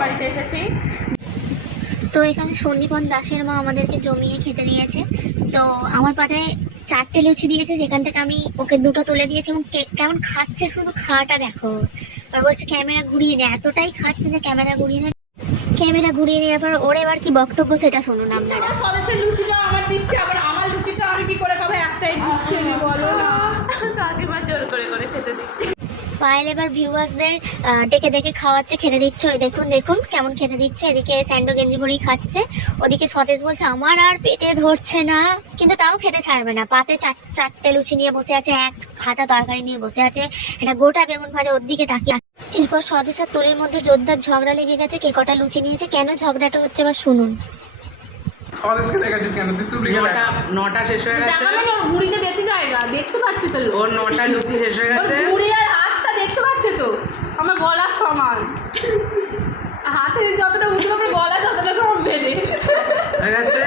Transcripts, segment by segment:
বাড়িতে এসেছি। তো এখানে সন্দীপন দাসের মা আমাদেরকে জমিয়ে খেতে দিয়েছে। তো আমার পাতায় 4টে লুচি দিয়েছে, যেখান থেকে আমি ওকে 2টো তুলে দিয়েছি এবং কেমন খাচ্ছে শুধু খাওয়াটা দেখো। আর বলছে ক্যামেরা ঘুরিয়ে নে, এতটাই খাচ্ছে যে ক্যামেরা ঘুরিয়ে নিয়ে এবার ওর এবার কি বক্তব্য সেটা শুনুন আপনারা। সদস্যের লুচিটা আমার দিচ্ছে, আবার আমার লুচিটা আমি কি করে খাবো? একটাই দিচ্ছে, বলো না কাকে বা জোর করে করে খেতে দিচ্ছে। পায়েল এবার ভিউয়ার্সদের ডেকে ডেকে খাওয়াচ্ছে, খেতে দিচ্ছে। ওই দেখুন দেখুন কেমন খেতে দিচ্ছে। এদিকে স্যান্ডো গেঞ্জি ভরেই খাচ্ছে, ওদিকে সতেজ বলছে আমার আর পেটে ধরছে না, কিন্তু তাও খেতে ছাড়বে না। পাতে 4টে লুচি নিয়ে বসে আছে, এক হাতা তরকারি নিয়ে বসে আছে, একটা গোটা বেগুন ভাজা ওর দিকে তাকিয়ে। এরপর সতেজ আর তুলির মধ্যে জোরদার ঝগড়া লেগে গেছে, কে কটা লুচি নিয়েছে। কেন ঝগড়াটা হচ্ছে এবার শুনুন। নটা শেষ হয়ে গেছে, মুড়িতে বেশি জায়গা দেখতে পাচ্ছি তো, ওর 9টা লুচি শেষ হয়ে গেছে। মুড়ি আর হাতটা দেখতে পাচ্ছে তো আমার গলার সমান, হাতের যতটা উঠে আমার গলা ততটা কম বেড়ে হয়ে গেছে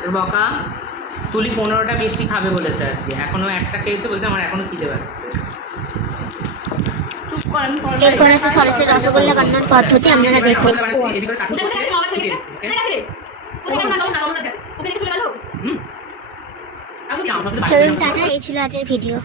তোর বকা। তুলি 15টা মিষ্টি খাবে বলেছে আজকে, এখনো একটা খেয়েছে, বলছে আমার এখনো খিদে পাচ্ছে। এরপর আছে সরেসের রসগোল্লা বানানোর পদ্ধতি, আপনারা দেখুন। চলুন টাটা, এই ছিল আজকের ভিডিও।